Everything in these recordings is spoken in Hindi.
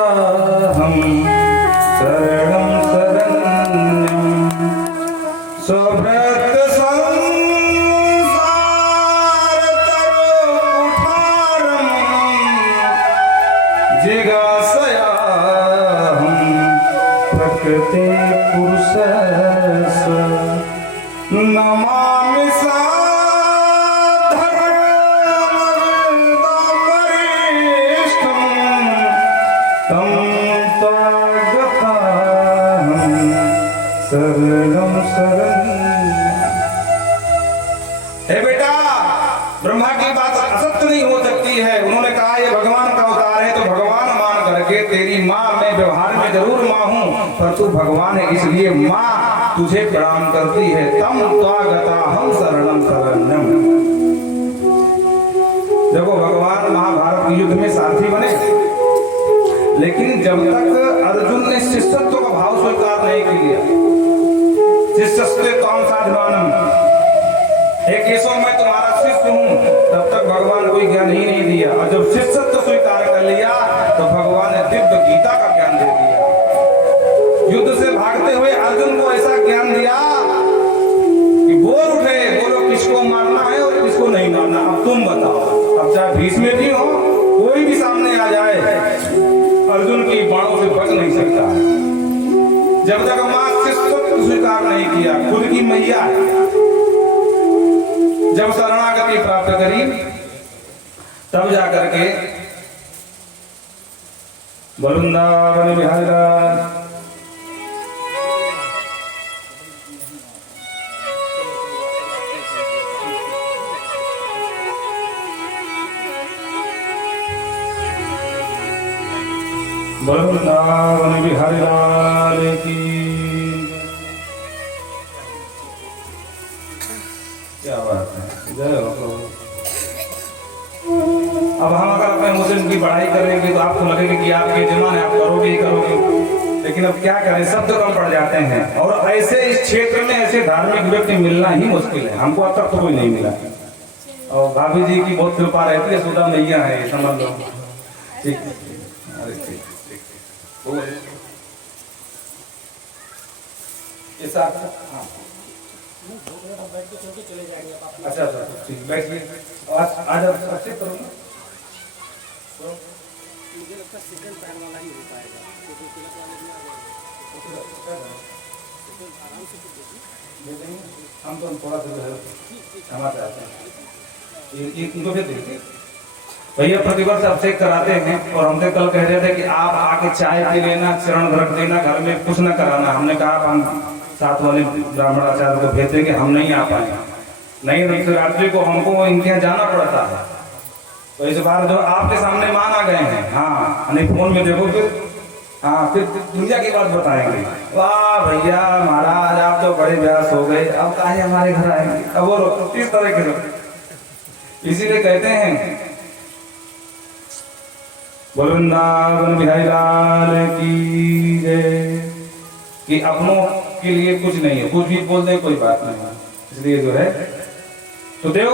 शरणं शरण्यं स्वभृत संसार तरोकुठारं जिगासयाहं प्रकृते पुरुषस्य नमामि शरणं शरण्यं। हे बेटा, ब्रह्मा की बात असत्य नहीं हो सकती है। उन्होंने कहा ये भगवान का अवतार है, तो भगवान मान करके तेरी माँ, मैं व्यवहार में जरूर माँ हूँ, पर तू भगवान है, इसलिए माँ तुझे प्रणाम करती है। तम त्वागता हम शरणं शरण्यम। देखो, भगवान महाभारत युद्ध में सारथी बने, लेकिन जब तक अर्जुन ने शिष्यत्व का भाव स्वीकार नहीं किया, शिष्यस्ते त्वां साधमानम, हे केशव मैं तुम्हारा शिष्य हूँ, तब तक भगवान कोई ज्ञान ही नहीं दिया। और जब शिष्यत्व स्वीकार कर लिया तो भगवान ने दिव्य गीता का ज्ञान दे दिया। युद्ध से भागते हुए अर्जुन को ऐसा ज्ञान दिया कि बोल उठे, बोलो किसको मारना है और किसको नहीं मारना, अब तुम बताओ। अब चाहे भीष्म भी हो, कोई भी सामने आ जाए, अर्जुन की बाणों से बच नहीं सकता। जब तक मां शिष्यत्व स्वीकार नहीं किया, खुद की मैया जब शरणागति प्राप्त करी, तब जाकर के वृंदावन बिहारी वृंदावन बिहारी लाल की। क्या बात है, जय हो। अब हम अगर अपने मुस्लिम की पढ़ाई करेंगे तो आपको लगेगा कि आपके जमान है, आप करोगे ही करोगे, लेकिन अब क्या करें, शब्द कम पड़ जाते हैं। और ऐसे इस क्षेत्र में ऐसे धार्मिक व्यक्ति मिलना ही मुश्किल है। हमको अब तक तो कोई नहीं मिला। और भाभी जी की बहुत कृपा रहती है, सुधा मैया है, समझ लो। ठीक है, अरे ठीक। हाँ, अच्छा अच्छा ठीक, बैठिए। आज अच्छे करो ना, मुझे लगता है सेकंड पैर वाला ही हो पाएगा, क्योंकि तिलक वाले में आराम से हम तो थोड़ा सा क्षमा चाहते हैं। इनको भी देखिए भैया, प्रतिवर्ष अभिषेक कराते हैं और हमसे कल कह रहे थे कि आप आके चाय पी लेना, चरण रख देना, घर में कुछ न कराना। हमने कहा हम साथ वाले ब्राह्मण आचार्य को भेज देंगे, हम नहीं आ पाएंगे। नहीं तो शिवरात्रि को हमको इनके यहाँ जाना पड़ता है। तो इस बार जो आपके सामने मान आ गए हैं, हाँ, नहीं फोन में देखो फिर, हाँ, फिर दुनिया की बात बताएंगे। वाह भैया महाराज, आप तो बड़े व्यास हो गए, अब काहे हमारे घर आएंगे। अब बोलो किस तरह के, इसीलिए कहते हैं वृंदावन बिहारी लाल की जय, कि अपनों के लिए कुछ नहीं है, कुछ भी बोल दे कोई बात नहीं है। इसलिए जो है तो देव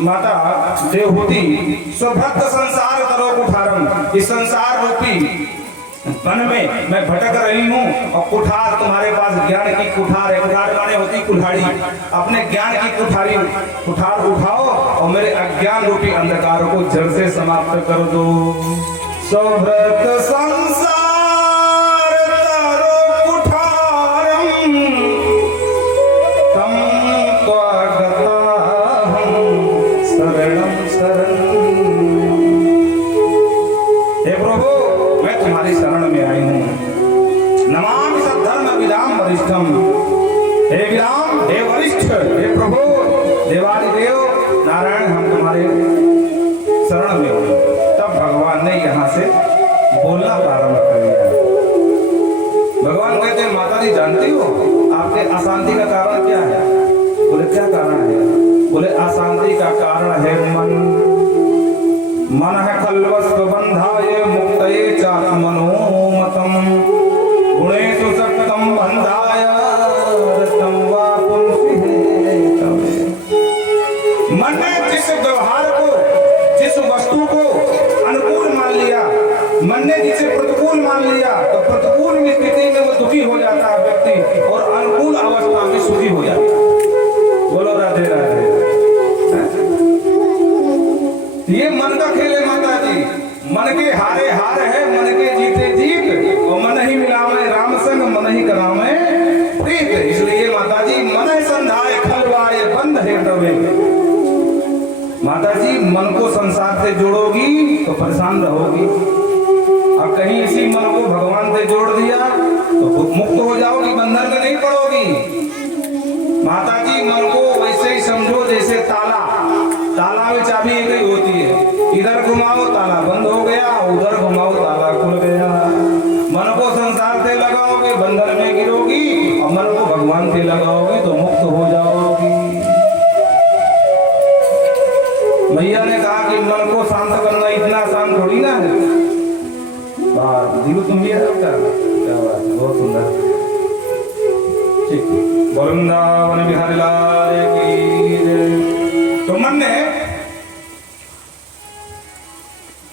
माता देवहूति स्वभक्त संसार तरो कुठारम, इस संसार रूपी वन में मैं भटक रही हूँ और कुठार तुम्हारे पास ज्ञान की कुठार है। कुठार माने होती कुल्हाड़ी। अपने ज्ञान की कुठार उठाओ और मेरे अज्ञान रूपी अंधकार को जड़ से समाप्त कर दो। स्वभृत संसार तरो कुठारम तम त्वागताहं शरणं शरण्यं। हे प्रभु, मैं तुम्हारी शरण में आई हूँ। नमामि सद्धर्म विदाम वरिष्ठम। हे विराम, हे वरिष्ठ, हे प्रभु देवादि देव नारायण, हम तुम्हारे शरण में हुए। तब भगवान ने यहाँ से बोलना प्रारंभ कर दिया। भगवान कहते हैं माता जी जानती हो आपके अशांति का कारण क्या है? बोले क्या कारण है? बोले अशांति का कारण है मन। मन है खल्वस्व बंधाय मुक्तये चात्मनोमतम गुणेषु सक्तम बंधाय रतम वा पुंसिहेतवे। मन ने जिस व्यवहार को, जिस वस्तु को अनुकूल मान लिया, मन ने जिस ऐसे प्रतिकूल मान लिया तो प्रतिकूल में स्थिति में वो दुखी हो जाता है व्यक्ति और अनुकूल अवस्था में सुखी हो जाता है। बोलो राधे राधे। ये मन का खेल है माता जी। मन के हारे हार है, मन के जीते जीत, और मन ही मिलावे राम संग, मन ही करावे प्रीत। इसलिए माता जी मन संधाय खलवाए बंद है दबे। माता जी मन को संसार से जोड़ोगी तो परेशान रहोगी, अब कहीं इसी मन को भगवान से जोड़ दिया तो मुक्त हो जाओगी, बंधन में नहीं पड़ोगी। माता जी मन को वैसे ही समझो जैसे ताला में चाबी एक ही होती है, इधर घुमाओ ताला बंद हो गया, उधर घुमाओ ताला खुल गया। मन को संसार से लगाओगे बंधन में गिरोगी, और मन को भगवान से लगाओगे तो मुक्त हो जाओगी। भैया ने कहा कि मन को शांत करना इतना आसान थोड़ी ना है। दिलू तुम भी है क्या बात है, बहुत सुंदर। ठीक, वृंदावन बिहारी लाल की जय। तो मन ने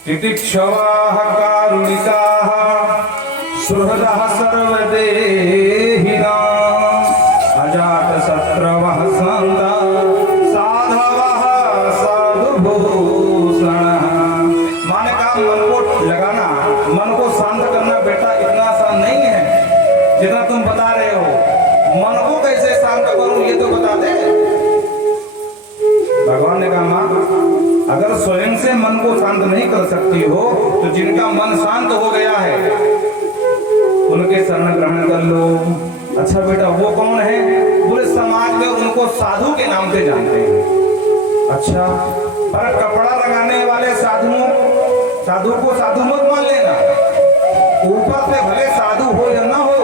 तितिक्षवाः कारुणिकाः सुहृदः सर्वदेहिनां अजातशत्रवः शान्ताः साधवः साधुभूषणः। माने का मन को लगाना, मन को शांत करना बेटा इतना आसान नहीं है जितना तुम बता रहे हो। मन को कैसे शांत करूं ये तो बता दे। भगवान ने कहा मां अगर स्वयं से मन को शांत नहीं कर सकती हो तो जिनका मन शांत हो गया है उनके शरण ग्रहण कर लो। अच्छा बेटा वो कौन है? पूरे समाज में उनको साधु के नाम से जानते हैं। अच्छा, पर कपड़ा लगाने वाले साधु को साधु मत मान लेना। ऊपर से भले साधु हो या ना हो,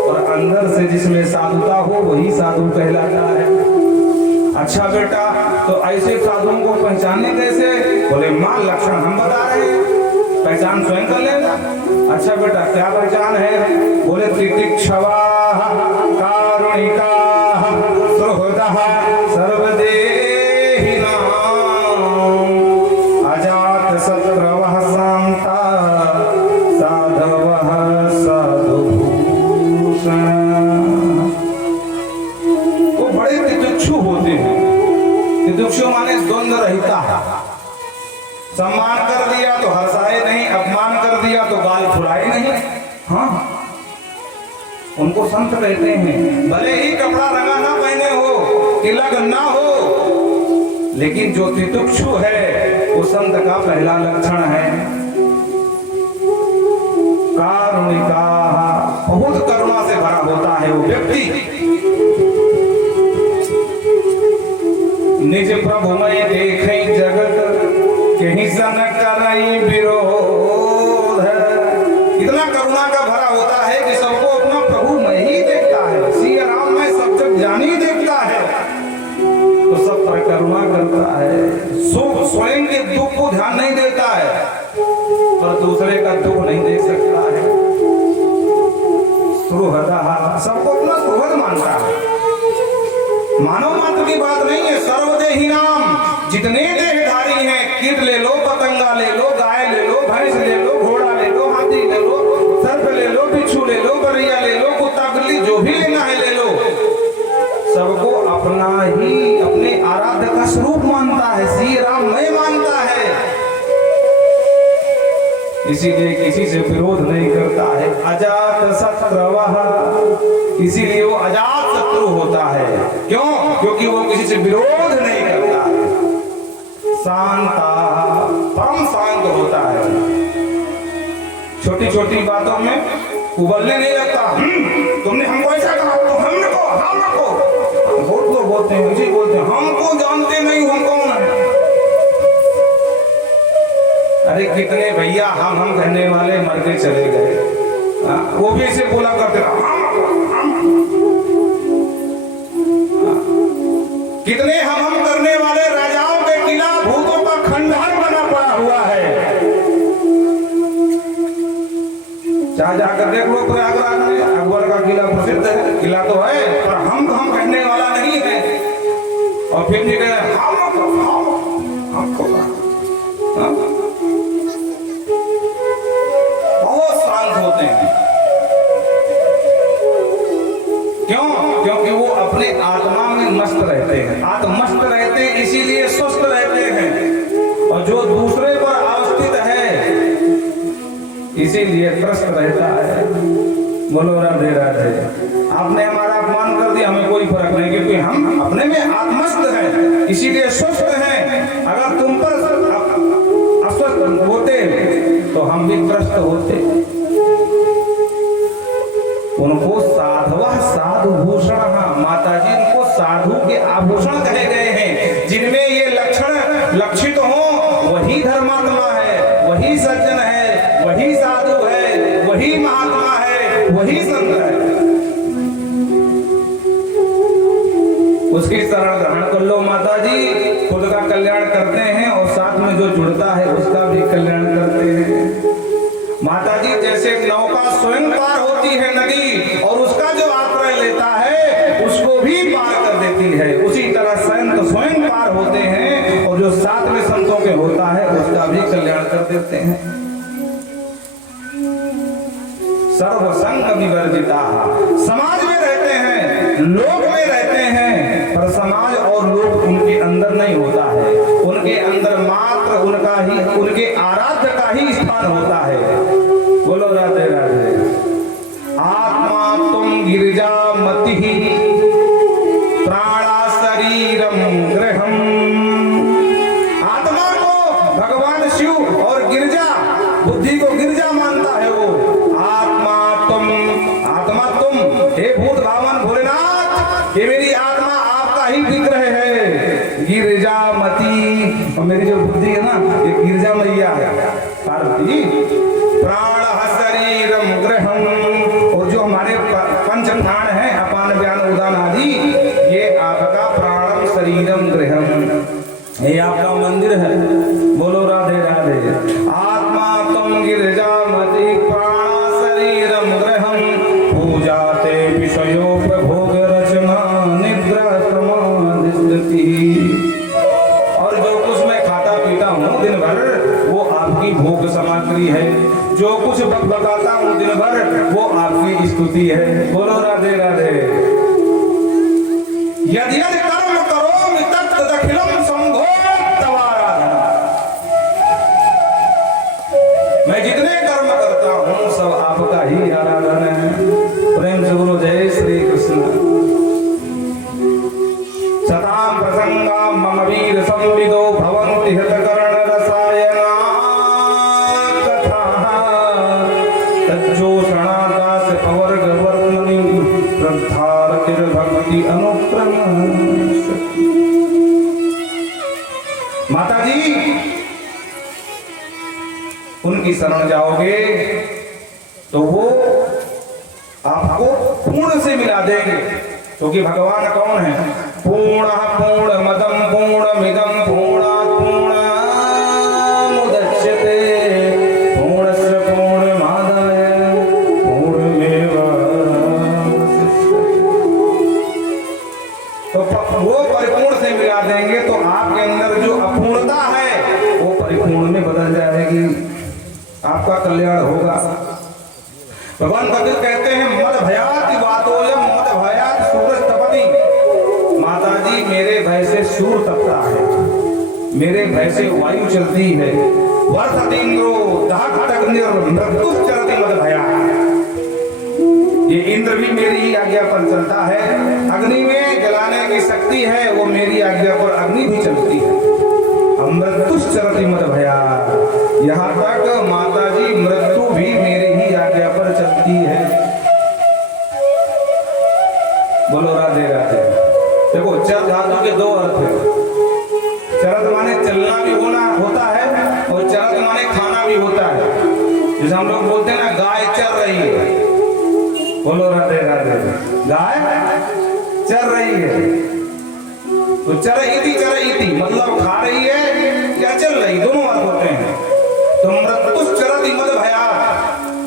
और अंदर से जिसमें साधुता हो वही साधु कहलाता है। अच्छा बेटा, तो ऐसे साधुओं को पहचानने कैसे? बोले मां लक्षण हम बता रहे हैं, पहचान स्वयं कर लेना। अच्छा बेटा क्या पहचान है? बोले तितिक्षवाः कारुणिकाः सुहृदः सर्वदेहिनां अजातशत्रवः शान्ताः साधवः साधुभूषणः। वो बड़े तितिक्षु होते हैं। तितिक्षु माने द्वंद्व रहता है। सम्मान कर दिया तो हंसाए नहीं, अपमान कर दिया तो गाल फुलाए नहीं। हाँ, उनको संत कहते हैं। भले ही कपड़ा रंगा ना पहने हो, तिलक ना हो, लेकिन जो तितिक्षु है वो संत का पहला लक्षण है। कारुणिका, बहुत करुणा से भरा होता है वो व्यक्ति। निज प्रभु मैं देखे जगत कहीं सन करई विरोध। इतना करुणा का भरा होता है कि सबको अपना प्रभु मैं ही देखता है। सिया राम में सब जग जानी देखता है तो सब पर करुणा करता है। स्वयं के दुख को ध्यान नहीं देता है, पर दूसरे का दुख नहीं देख सकता है। सुहृदः, सबको अपना सुहृद मानता है। मानव मात्र की बात नहीं है। सर्वदेहिनाम, जितने देहधारी हैं, कीट ले लो, पतंगा ले लो, गाय ले लो, भैंस ले लो, घोड़ा ले लो, हाथी ले लो, सर्प ले लो, बिच्छू ले लो, गौरैया ले लो, कुत्ता बिल्ली जो भी लेना है ले लो। सबको अपना ही अपने आराध्य का स्वरूप मानता है। श्री राम मैं मानता है, इसीलिए किसी से विरोध नहीं करता है। अजातशत्रवः, इसीलिए वो अजात शत्रु होता है। क्यों? क्योंकि वो किसी से विरोध नहीं करता है। शांता, परम शांत होता है। छोटी छोटी बातों में उबलने नहीं लगता। तुमने हमको ऐसा कहा तो हम रखो। बहुत लोग बोलते हैं, मुझे बोलते हैं हमको जानते नहीं हम कौन है। अरे कितने भैया हम कहने वाले मर के चले गए। वो भी ऐसे बोला करते कितने हम करने वाले राजाओं के किला भूतों का खंडहर बना पड़ा हुआ है। चाहे जाकर देख लो प्रयागराज में अकबर का किला प्रसिद्ध है। किला तो है पर हम कहने वाला नहीं है। और फिर भी कहे हमको इसीलिए त्रस्त रहता है। बोलो राधे राधे। आपने हमारा अपमान कर दिया, हमें कोई फर्क नहीं, क्योंकि हम अपने में आत्मस्थ हैं, इसीलिए स्वस्थ हैं। अगर तुम पर अस्वस्थ होते तो हम भी त्रस्त होते। उनको साधवा साधु भूषण, माता जी उनको साधु के आभूषण कहे गए हैं। जिनमें ये लक्षण लक्षित हो वही धर्मात्मा है, वही सज्जन है, वही साधु है, वही महात्मा है, वही संत है। उसकी शरण ग्रहण कर लो माता जी, खुद का कल्याण करते हैं और साथ में जो जुड़ता है उसका भी कल्याण करते हैं। माता जी जैसे नौका स्वयं पार होती है नदी और उसका जो आश्रय लेता है उसको भी पार कर देती है, उसी तरह संत स्वयं पार होते हैं और जो साथ में संतों के होता है उसका भी कल्याण कर देते हैं। सर्वसंग विवर्जिता, समाज में रहते हैं, लोक में रहते हैं, पर समाज और लोक उनके अंदर नहीं होता है। उनके अंदर मात्र उनका ही, उनके आराध्य का ही स्थान होता है। बोलो राधे राधे। आत्मा तुम गिरिजा मति प्राणा शरीरम गृहम। आत्मा को भगवान शिव और गिरजा, बुद्धि को गिरजा मानता है वो। आत्मा तुम हे भूत भावन भोलेनाथ, ये मेरी आत्मा आपका ही विग्रह है। गिरजा मती, और मेरी जो बुद्धि है ना ये गिरजा मैया है पार्वती। प्राण शरीरम गृहम, और जो हमारे पंच प्राण हैं अपान व्यान उदान आदि, ये आपका प्राणम शरीरम गृहम, ये आपका मंदिर है। बोलो राधे राधे। आत्मा तुम गिरजा मति प्राण शरीरम गृहम, पूजाते विषयो प्रभोग रचना निद्रा समाधि। और जो कुछ मैं खाता पीता हूँ दिन भर वो आपकी भोग सामग्री है, जो कुछ बकबकाता हूँ दिन भर वो आपकी स्तुति है। बोलो राधे राधे। यदि यदि कर्म करो तत् दखिलम संभो तवाराधना। मैं जितने कर्म करता हूँ सब आपका ही आराधना है। प्रेम से बोलो जय श्री कृष्ण। सताम प्रसंगा मम वीर संविदो भवन्ति हितकरण रसायना कथा तज्जोषणादास पवर्ग वर्णनि श्रद्धारतिर भक्ति अनुक्रम। माता जी उनकी शरण जाओगे तो वो आपको पूर्ण से मिला देंगे, क्योंकि भगवान कौन है? पूर्ण पूर्ण मदम पूर्ण मिदम पूर्णात् पूर्णमुदच्यते पूर्णस्य पूर्णमादाय पूर्णमेवावशिष्यते। तो वो परिपूर्ण से मिला देंगे तो आपके अंदर जो अपूर्णता है वो परिपूर्ण में बदल जाएगी, आपका कल्याण होगा। भगवान कबीर कहते हैं मद भयाति वातोयम मद भयाति सूरज तपति। माता जी मेरे भय से सूर तपता है, मेरे भय से वायु चलती है। वर्षति इंद्रो दहघटग्निर्मृत्युश्चरति मद भया। ये इंद्र भी मेरी ही आज्ञा पर चलता है, अग्नि में जलाने की शक्ति है, वो मेरी आज्ञा पर अग्नि भी चलती है। मृत्युश्चरति मद भया, यहाँ तक माता जी मृत्यु भी मेरे ही आज्ञा पर चलती है। बोलो राधे राधे। देखो चर धातु के दो अर्थ है। चरत माने चलना भी होता है और चरत माने खाना भी होता है। जैसे हम लोग बोलते हैं ना गाय चर रही है। बोलो राधे राधे। गाय चर रही है तो चर इति मतलब खा रही है या चल रही, दोनों अर्थ होते हैं। तो मृत्युश्चरति मद भया,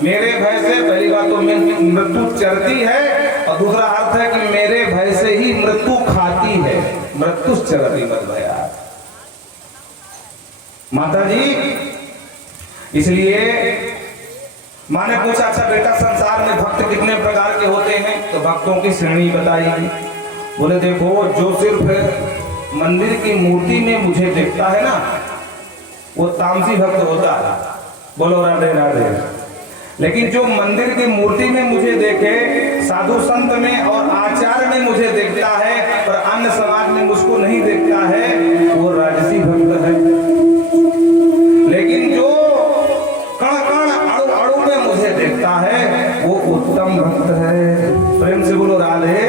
मेरे भय से पहली बात तो मृत्यु चरती है और दूसरा अर्थ है कि मेरे भय से ही मृत्यु खाती है। मृत्युश्चरति मद भया। माता जी इसलिए माँ ने पूछा अच्छा बेटा संसार में भक्त कितने प्रकार के होते हैं? तो भक्तों की श्रेणी बताई। बोले देखो जो सिर्फ मंदिर की मूर्ति में मुझे दिखता है ना वो तामसी भक्त होता है। बोलो राधे राधे। लेकिन जो मंदिर की मूर्ति में मुझे देखे, साधु संत में और आचार्य में मुझे देखता है, पर अन्य समाज में मुझको नहीं देखता है, वो राजसी भक्त है। लेकिन जो कण कण अणु अणु में मुझे देखता है, वो उत्तम भक्त है। प्रेम से बोलो राधे।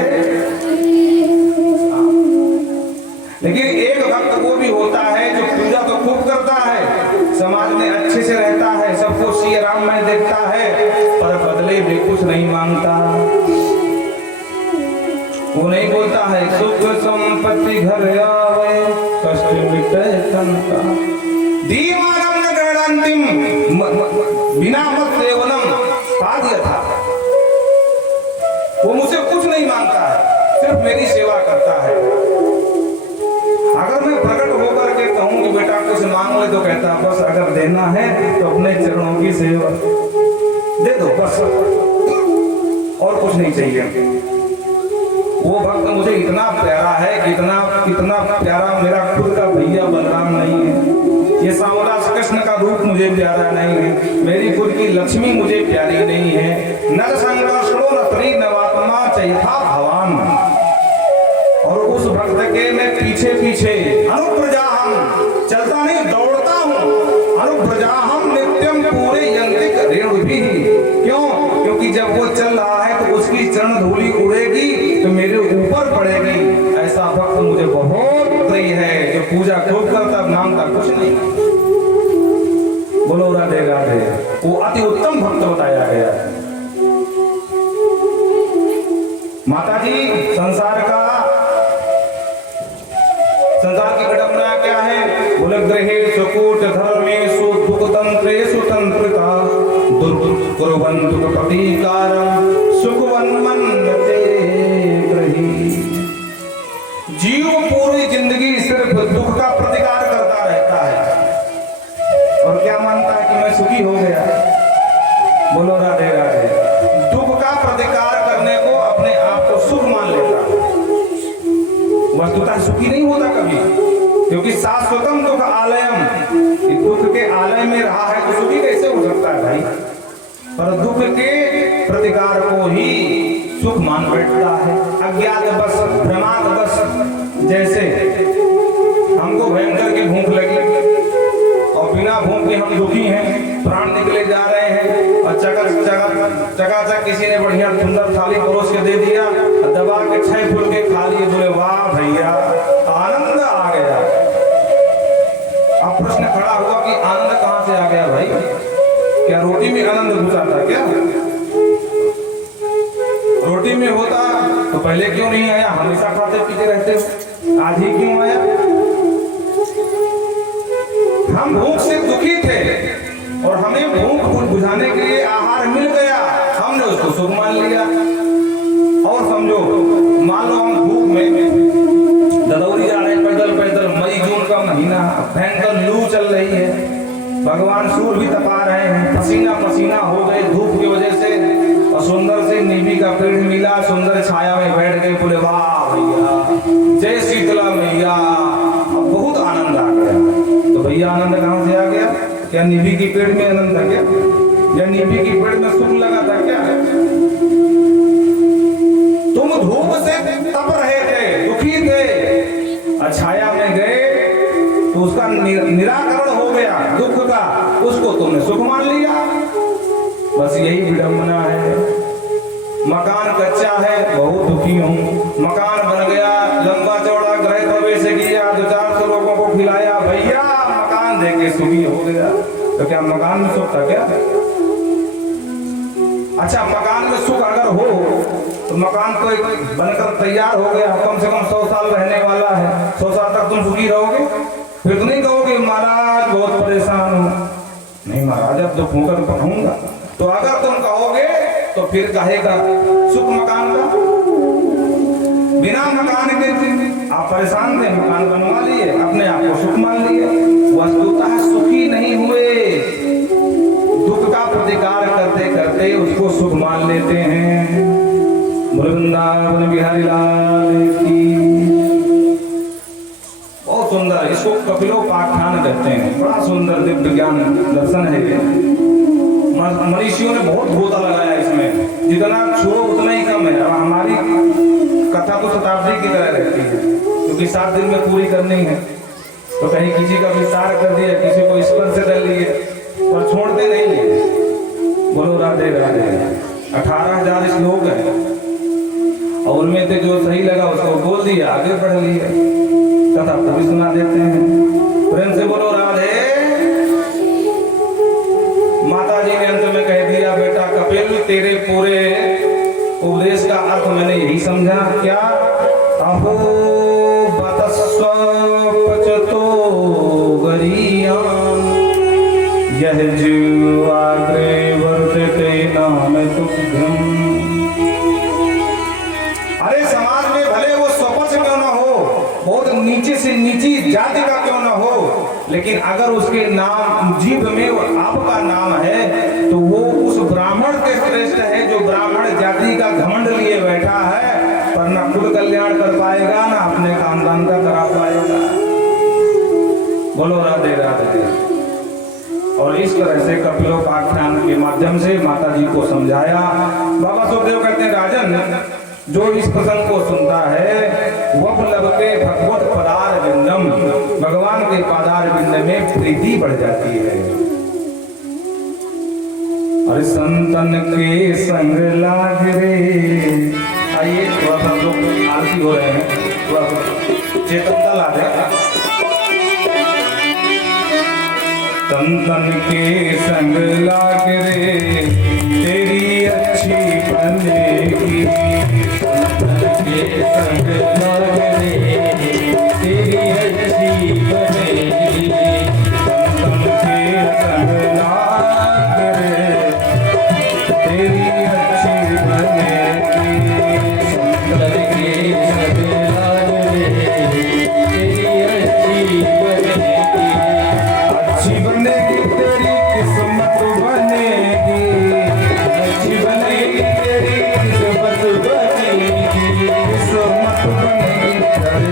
लेकिन एक भक्त वो भी होता है जो पूजा तो खूब करता है, समाज में अच्छे से रहता है, सबको श्री राम में देखता है, पर बदले भी कुछ नहीं मांगता। वो नहीं बोलता है सुख संपत्ति घर आवे, कष्ट मिटे तन का, दीवानम न गृणांतिम बिना मत सेवनम साध्य था। वो मुझसे कुछ नहीं मांगता है, सिर्फ मेरी सेवा करता है। अगर मैं प्रकट होकर के कहूं कि बेटा कुछ मांग ले, तो कहता बस अगर देना है तो अपने चरणों की सेवा दे दो, बस और कुछ नहीं चाहिए। वो भक्त मुझे इतना प्यारा है कि इतना प्यारा मेरा खुद का भैया बलराम नहीं है, ये सांवला कृष्ण का रूप मुझे प्यारा नहीं है, मेरी खुद की लक्ष्मी मुझे प्यारी नहीं है। नर संकर्षणो नतरी नवात्मा चैथा भवान। और उस भक्त के मैं पीछे पीछे अनुप्रजाहम, चलता नहीं दौड़ता हूँ, अनुप्रजाहम नित्यम पूरे यंत्रिक रेणु भी। क्यों? क्योंकि जब वो चल रहा है तो उसकी चरण धूलि उड़ेगी तो मेरे ऊपर पड़ेगी। ऐसा भक्त मुझे बहुत प्रिय है, जो पूजा खूब करता, मांगता कुछ नहीं। बोलो राधे राधे। वो अति उत्तम भक्त बताया गया है। माता जी, संसार की विडंबना क्या है? बोले गृहे सुकूट धर्मेषु दुख तंत्रेषु तंत्रिता दुर्कुर्वन् दुख प्रतिकारं सुखवन्मन्यते ग्रही। जीव पूरी जिंदगी सिर्फ दुख का प्रतिकार करता रहता है और क्या मानता है कि मैं सुखी हो गया। बोलो राधे राधे। दुख का प्रतिकार करने को अपने आप को सुख मान लेता है, वस्तुतः सुखी नहीं होता कभी, क्योंकि शाश्वतम दुख आलयम, दुख के आलय में रहा है तो सुखी कैसे हो सकता है भाई। पर दुख के प्रतिकार को ही सुख मान बैठता है, अज्ञात बस, भ्रमात बस। जैसे हमको भयंकर की भूख लगी और बिना भूख के हम दुखी हैं, प्राण निकले जा रहे हैं, और चकाचक किसी ने बढ़िया सुंदर थाली परोस के दे दिया, दबा के 6 फुलके खा लिए, बोले वाह भैया आनंद आ गया। अब प्रश्न खड़ा हुआ कि आनंद कहां से आ गया भाई? क्या रोटी में आनंद घुसा था क्या? रोटी में होता तो पहले क्यों नहीं आया? हमेशा खाते पीते रहते, आज ही क्यों आया? हम भूख से दुखी थे और हमें भूख बुझाने के लिए आहार मिल गया, हमने उसको सुख मान लिया। और समझो, मान लो हम धूप में ददौरी जा रहे हैं, पैदल पैदल, मई जून का महीना, भयंकर लू चल रही है, भगवान सूर्य भी तपा रहे हैं, पसीना पसीना हो गए धूप की वजह से, और सुंदर से नीबी का पेड़ मिला, सुंदर छाया में बैठ गए, बोले वाह भैया जय शीतला मैया, बहुत आनंद आ गया। तो भैया आनंद कहां से आ गया? क्या नीबी की पेड़ में आनंद था क्या? या नीबी की पेड़ में सुख लगा था क्या? तुम धूप से तप रहे थे, दुखी थे, छाया में गए तो उसका निराकरण हो गया दुख का, उसको तुमने सुख मान लिया। बस यही विडंबना है। मकान कच्चा है, बहुत दुखी हूँ, मकान बन गया, लंबा चौड़ा गृह प्रवेश किया, 2-400 लोगों को खिलाया, भैया मकान देके सुखी हो गया। तो क्या मकान में सुख था क्या? अच्छा, मकान में सुख अगर हो तो मकान तो एक बनकर तैयार हो गया, कम से कम 100 साल रहने वाला है, 100 साल तक तुम सुखी रहोगे? फिर तो नहीं कहोगे महाराज बहुत परेशान हूं। नहीं महाराज, अब दुख होकर कहूंगा। तो अगर तुम कहोगे तो फिर कहेगा सुख मकान का। बिना मकान के आप परेशान थे, मकान बनवा लिए, अपने आप को सुख मान लिए, वस्तुतः सुखी नहीं हुए। दुख का प्रतिकार करते करते उसको सुख मान लेते हैं। वृंदावन बिहारी लाल की। बहुत सुंदर, इसको कपिलोपाख्यान कहते हैं, बड़ा सुंदर दिव्य ज्ञान दर्शन है ये। मनीषियों ने बहुत गोता लगाया इसमें, जितना छुओ उतना ही कम है। अब हमारी कथा तो शताब्दी की तरह रहती है, क्योंकि 7 दिन में पूरी करनी है, तो कहीं किसी का विस्तार कर दिया, किसी को स्पर्श कर लिए, पर छोड़ते नहीं है। बोलो राधे राधे। 18,000 श्लोक है, और उनमें से जो सही लगा उसको बोल दिया, आगे बढ़ लिया, कथा तभी सुना देते हैं। प्रेम से बोलो राधे। माता जी ने अंत में कह दिया, बेटा कपिल तेरे पूरे उपदेश का अर्थ मैंने यही समझा। क्या? अहो बतस्व पचतो गरियां यह जीवाग्रे वर्तते नाम तुभ्यम्। अरे समाज में भले वो स्वपच क्यों ना हो, बहुत नीचे से नीची जाति का क्यों ना हो, लेकिन अगर उसके नाम जीव में आपका नाम है तो वो उस ब्राह्मण के श्रेष्ठ है जो ब्राह्मण जाति का घमंड लिए बैठा है, पर ना खुद कल्याण कर पाएगा ना अपने खानदान का करा पाएगा। बोलो राधे राधे। और इस तरह से कपिलोपाख्यान के माध्यम से माता जी को समझाया। बाबा सुखदेव कहते हैं, राजन जो इस प्रसंग को सुनता है वह लभते भगवत पदार विंदम, भगवान के पादार विंद में प्रीति बढ़ जाती है। और संतन के संग लाग रे। आइए थोड़ा सा लोग आरती हो रहे हैं, थोड़ा चेतनता ला दे। संतन के संग लाग रे तेरी अच्छी बनेगी, के संग लाग रे तेरी अच्छी बनेगी, संतन के संग लाग रे तेरी अच्छी बनेगी, संतन के संग लाग रे तेरी अच्छी बनेगी, अच्छी बनेगी तेरी किस्मत बनेगी, अच्छी बनेगी तेरी किस्मत बनेगी, किस्मत बनेगी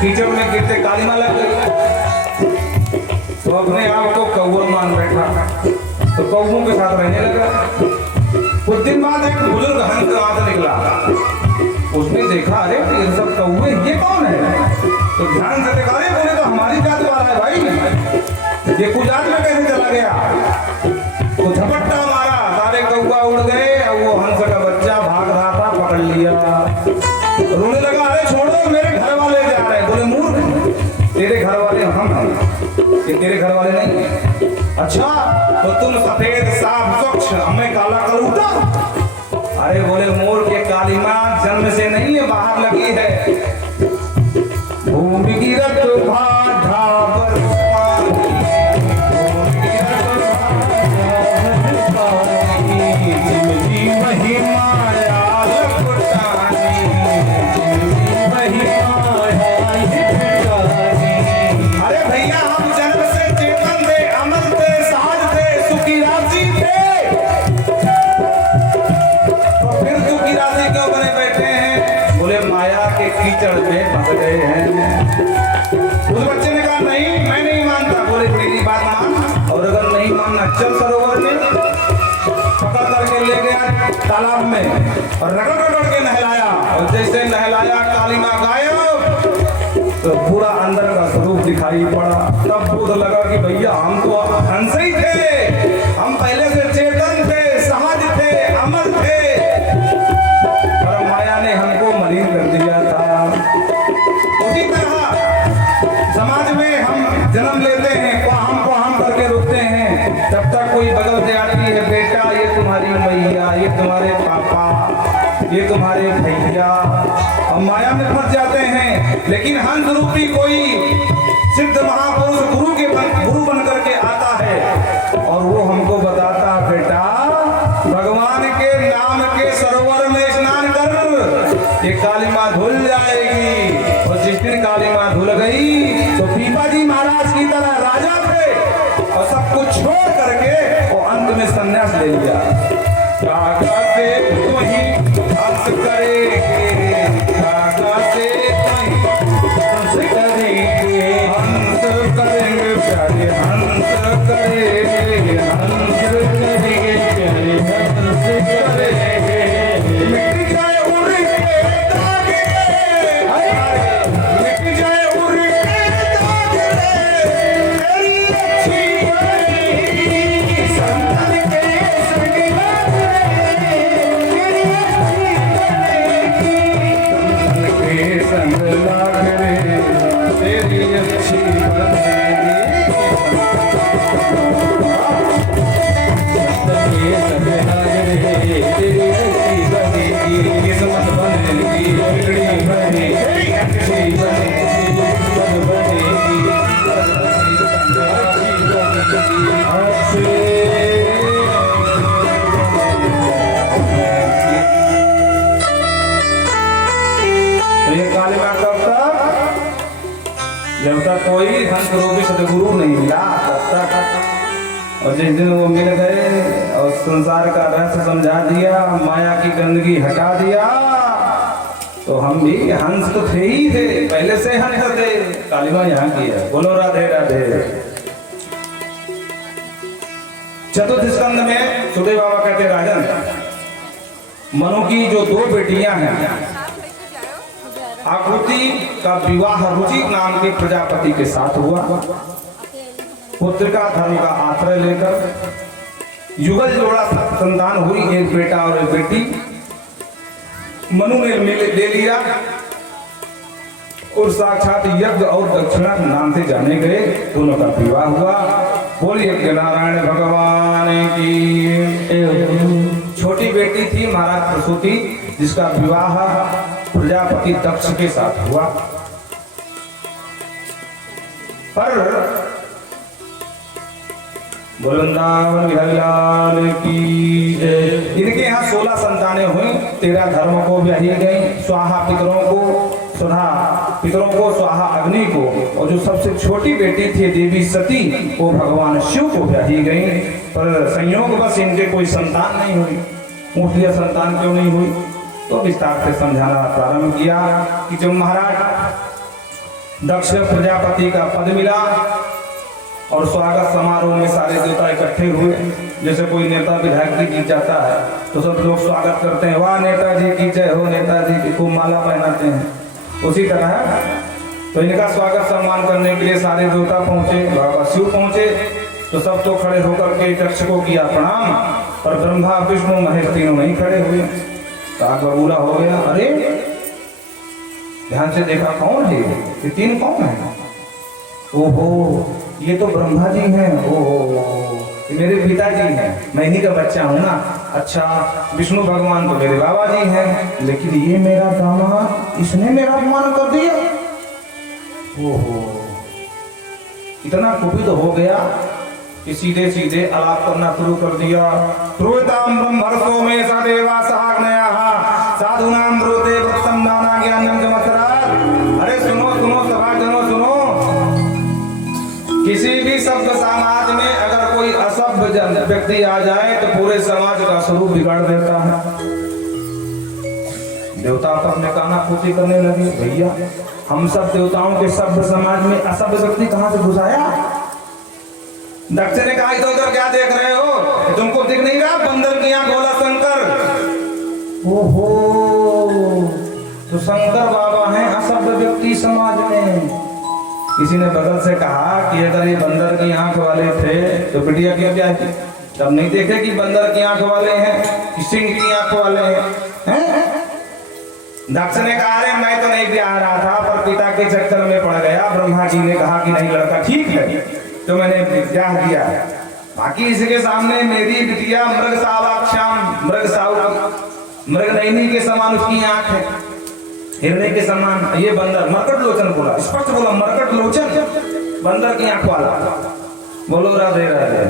कीचड़ में गिरते कालीमा लग गई, तो अपने आप को कौवा मान बैठा, तो कौवों के साथ रहने लगा। कुछ दिन बाद एक बुजुर्ग हंस वहां से निकला, उसने देखा अरे ये सब कौवे, ये कौन है? तो ध्यान से देखा, अरे बोले तो हमारी जात वाला है भाई, ये कुजात में कैसे चला गया? तो झपट्टा मारा, सारे कौवा उड़ गए और वो हंस का बच्चा भाग रहा था, पकड़ लिया। रोने लगा, अरे छोड़ो मेरे घर वाले जा रहे हैं। बोले मूर्ख, तेरे घर वाले हम हैं, ये तेरे घर वाले नहीं है। अच्छा तो तुम सफेद साफ स्वच्छ, हमें काला कलूटा? अरे बोले मूर्ख, ये कालीमा जन्म से नहीं है, बाहर लगी है। भूमि गिरत भाठा कीचड़ में फंस गए हैं। उस बच्चे ने कहा नहीं, मैं नहीं मानता। बोले मेरी बात मान, और अगर नहीं मानना चल सरोवर में। पकड़ करके ले गया तालाब में और रगड़ के नहलाया, और जैसे नहलाया कालीमा गायब, तो पूरा अंदर का स्वरूप दिखाई पड़ा। तब बोध लगा कि भैया हम तो हंस ही थे, हम पहले से चेतन थे, सहज थे, अमर थे, पर माया ने हमको मलिन कर दिया था। उसी तरह समाज में हम जन्म लेते हैं, को हम करके रुकते हैं, जब तक कोई बगल से आती है, बेटा ये तुम्हारी मैया, ये तुम्हारे पापा, ये तुम्हारे भैया, हम माया में फंस जाते हैं। लेकिन हंस रूपी कोई सिद्ध महापुरुष गुरु बन करके आता है और वो हमको बताता, बेटा भगवान के नाम के सरोवर में स्नान कर, ये कालीमा धुल जाएगी। और जिस दिन कालीमा धुल गई तो पीपा जी महाराज की तरह राजा थे और सब कुछ छोड़ करके वो अंत में संन्यास ले लिया। काका से वही हंस करेंगे, काका से वही हंस करेंगे, हंस करेंगे प्यारे, हंस करेंगे, हंस करेंगे प्यारे, हंस करेंगे। मिट्टी जाए उड़ के दागे, मिट्टी जाए उड़ के दागे, तेरी अच्छी बनी संतन के संग लागे, तेरी अच्छी बनेगी संतन के संग लागे, तेरी अच्छी बनेगी संतन के संग लागे, तेरी अच्छी बनेगी, किस्मत बनेगी, बिगड़ी बनेगी, अच्छी बनेगी, किस्मत बनेगी, अच्छी तो ये कालीमा कब तक? जब तक कोई हंस रूपी सदगुरु नहीं मिला तब तक। और जिस दिन वो मिल गए और संसार का रहस्य समझा दिया, माया की गंदगी हटा दिया, तो हम भी हंस तो थे ही थे, पहले से हंस थे। कालीमा यहाँ की है। बोलो राधे राधे। चतुर्थ स्कंद में सुदेव बाबा कहते, राजन मनु की जो दो बेटियां हैं, आकृति का विवाह रुचि नाम के प्रजापति के साथ हुआ। पुत्रिका धर्म का आश्रय लेकर युगल जोड़ा संतान हुई, एक बेटा और एक बेटी। मनु ने ले लिया और साक्षात यज्ञ और दक्षिणा नाम से जाने गए, दोनों का विवाह हुआ। बोलिए नारायण भगवान की। छोटी बेटी थी महाराज प्रसूति, जिसका विवाह प्रजापति दक्ष के साथ हुआ। पर वृंदावन विहरी लाल की जय। इनके यहाँ 16 संतानें हुई, 13 धर्म को ब्याही गई, स्वाहा पितरों को, सुधा पितरों को, स्वाहा अग्नि को, और जो सबसे छोटी बेटी थी देवी सती, वो भगवान शिव को ब्याही गई। पर संयोग बस इनके कोई संतान नहीं हुई। मूर्तियां संतान क्यों नहीं हुई? तो विस्तार से समझाना प्रारंभ किया कि जब महाराज दक्ष प्रजापति का पद मिला और स्वागत समारोह में सारे देवता इकट्ठे हुए। जैसे कोई नेता विधायक की जीत जाता है तो सब लोग स्वागत करते हैं, वाह नेताजी की जय हो, नेताजी की, खूब माला पहनाते हैं। उसी तरह तो इनका स्वागत सम्मान करने के लिए सारे देवता पहुंचे, बाबा शिव पहुंचे तो सब तो खड़े होकर के दक्ष को किया प्रणाम, पर ब्रह्मा विष्णु महेश तीनों नहीं खड़े हुए। राग बबूला हो गया, अरे ध्यान से देखा कौन है ये तीन कौन है? ओहो ये तो ब्रह्मा जी हैं, ओहो ये मेरे पिताजी हैं, मैं ही का बच्चा हूं ना। अच्छा विष्णु भगवान तो मेरे बाबा जी हैं, लेकिन ये मेरा दामाद, इसने मेरा अपमान कर दिया। ओहो इतना कुपित हो गया कि सीधे सीधे आलाप करना शुरू कर दिया। प्रोताम ब्रह्मर्षो में सदेवा सहाग्नयाः साधुनां ब्रूते वृत्तं नाना ज्ञानं जमसरात्। अरे सुनो सुनो सभाजनों सुनो, किसी भी सभ्य समाज में अगर कोई असभ्य व्यक्ति आ जाए तो पूरे समाज का स्वरूप बिगाड़ देता है। देवता तो अपने कानाफूसी करने लगे, भैया हम सब देवताओं के सभ्य समाज में असभ्य व्यक्ति कहां से घुसाया? दक्ष ने कहा इधर उधर क्या देख रहे हो, तुमको दिख नहीं रहा बंदर की आंख वाला शंकर? ओहो तो शंकर बाबा हैं असभ्य व्यक्ति समाज में। किसी ने बगल से कहा कि अगर ये बंदर की आंख वाले थे तो बिटिया क्या की, तब नहीं देखे कि बंदर की आंख वाले हैं कि सिंह की आंख वाले हैं? दक्ष ने कहा अरे मैं तो नहीं ब्याह रहा था, पर पिता के चक्कर में पड़ गया। ब्रह्मा जी ने कहा कि नहीं लड़का ठीक है तो मैंने ब्याह किया। बाकी इसके सामने मेरी बिटिया मृग सावाक्षाम, मृग नैनी के समान उसकी आंख है, हिरणे के समान। ये बंदर मरकट लोचन बोला, स्पष्ट बोला मरकट लोचन, बंदर की आंख वाला। बोलो राधे राधे।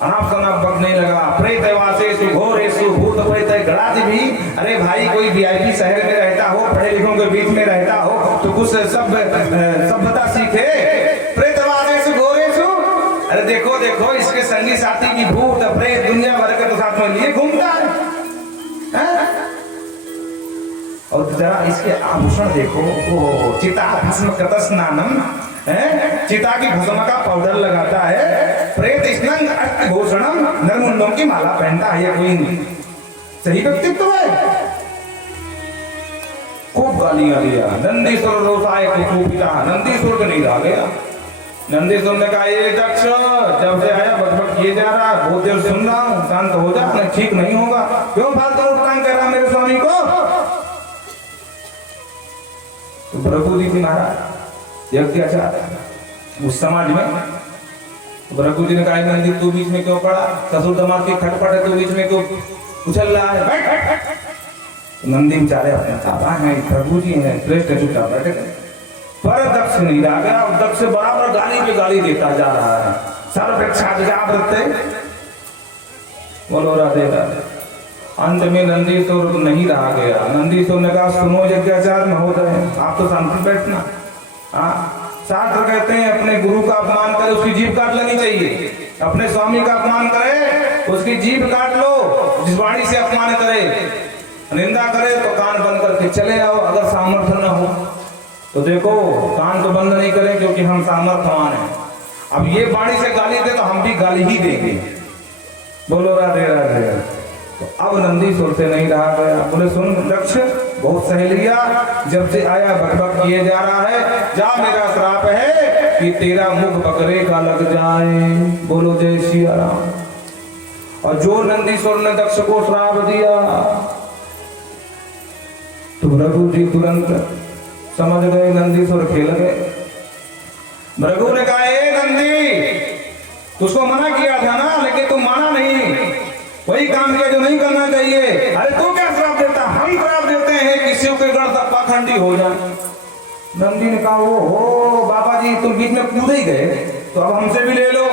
अनाप शनाप बकने लगा। प्रेतवासेषु घोरेषु भूत प्रेत गणादि भी। अरे भाई कोई वीआईपी शहर में रहता हो, पढ़े लिखों के बीच में रहता हो तो कुछ सभ्यता सीखे। प्रेतवासेषु घोरेषु, अरे देखो देखो इसके संगी साथी की भूत प्रेत दुनिया भर के तो साथ में लिए घूमता है? और जरा इसके आभूषण देखो, ओ चिता भस्म कृत स्नानम, चिता की भस्म का पाउडर लगाता है। प्रेत स्नान अष्टभूषणम, नरमुंडों की माला पहनता है। ये कोई सही व्यक्तित्व है? खूब गालियां दिया। नंदीश्वर रोषाय कुपिता, नंदीश्वर को नहीं रह गया। नंदीश्वर ने कहा ये दक्ष जब से आया बकबक किए जा रहा, बहुत देर सुन रहा हूं, शांत हो जा, ठीक नहीं होगा। क्यों फालतू उठकान कर रहा मेरे स्वामी को? तो प्रभु जी की महाराज ये अत्याचार उस समाज में। प्रभु जी ने कहा नंदी तू बीच में क्यों खड़ा, ससुर दामाद की खटपट है, तू बीच में क्यों उछल रहा है? बैठ बैठ बैठ। तो नंदी बेचारे अपने ताबा हैं, प्रभु जी हैं, श्रेष्ठ चुपचाप बैठे। पर दक्ष नहीं रहा गया, दक्ष बराबर गाली पे गाली देता जा रहा है। सर्वक्षावृत्ते। बोलो राधे राधे। अंत में नंदीश्वर नहीं रहा गया। नंदीश्वर ने कहा सुनो यज्ञाचार्य महोदय, आप तो शांति बैठना। शास्त्र कहते हैं अपने गुरु का अपमान करे उसकी जीभ काट लेनी चाहिए, अपने स्वामी का अपमान करे उसकी जीभ काट लो। जिस वाणी से अपमान करे, निंदा करे तो कान बंद करके चले आओ। अगर सामर्थ्य न हो तो देखो कान तो बंद नहीं करें क्योंकि हम सामर्थ्यवान हैं। अब ये वाणी से गाली दे तो हम भी गाली ही देंगे। बोलो राधे राधे। तो अब नंदीश्वर से नहीं रहा गया। बोले सुन दक्ष, बहुत सह लिया, जब से आया बकबक किए जा रहा है, जा मेरा श्राप है कि तेरा मुख बकरे का लग जाए। बोलो जय सिया राम। और जो नंदीश्वर ने दक्ष को श्राप दिया तो भृगु जी तुरंत समझ गए नंदीश्वर खेल गए। भृगु ने कहा ए नंदी, तुझको मना किया था ना, लेकिन तुम माना नहीं, वही काम किया जो नहीं करना चाहिए। अरे तू क्या श्राप देता? हम श्राप देते हैं कि शिव के गण सब पाखंडी हो जाए। नंदी ने कहा ओ बाबा जी तुम बीच में कूद ही गए, तो अब हमसे भी ले लो।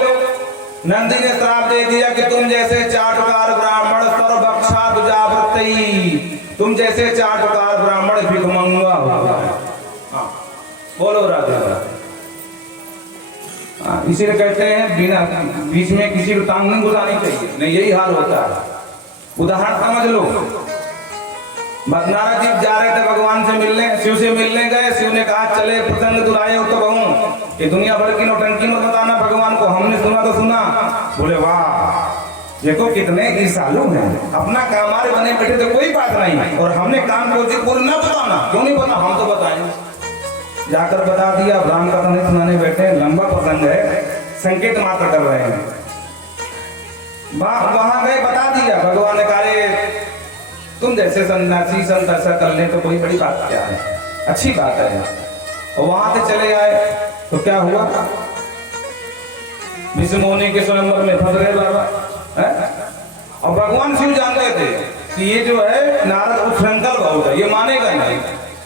नंदी ने श्राप दे दिया कि तुम जैसे चाटुकार ब्राह्मण सर्वभक्षा दुजावृत्ति, तुम जैसे चाटुकार ब्राह्मण भिखमंगा होगा। बोलो राधे राधे। इसीलिए कहते हैं बिना बीच में किसी को टांग नहीं घुसानी चाहिए, नहीं यही हाल होता है। उदाहरण समझ लो, नारद जी जा रहे थे भगवान से मिलने, शिव से मिलने गए। शिव ने कहा चले प्रसन्न तुम आए हो तो कहूँ ये दुनिया भर की नौटंकी मत बताना भगवान को, हमने सुना तो सुना। बोले वाह देखो कितने ईर्ष्यालु हैं, अपना कामारे बने बैठे तो कोई बात नहीं, और हमने काम बोल ना बताना, क्यों नहीं बता, हम तो बताएं। जाकर बता दिया। राम कथा नहीं सुनाने बैठे, लंबा प्रसंग है, संकेत मात्र कर रहे हैं। वहां गए, बता दिया। भगवान ने कहा तुम जैसे सन्यासी संत ऐसा कर ले तो कोई बड़ी बात क्या है, अच्छी बात है। और वहां से चले आए तो क्या हुआ, विष्णु मुनि के स्वयंवर में फंस गए बाबा है? और भगवान शिव जानते थे कि ये जो है नारद उच्छृंखल बहुत है, ये मानेगा नहीं,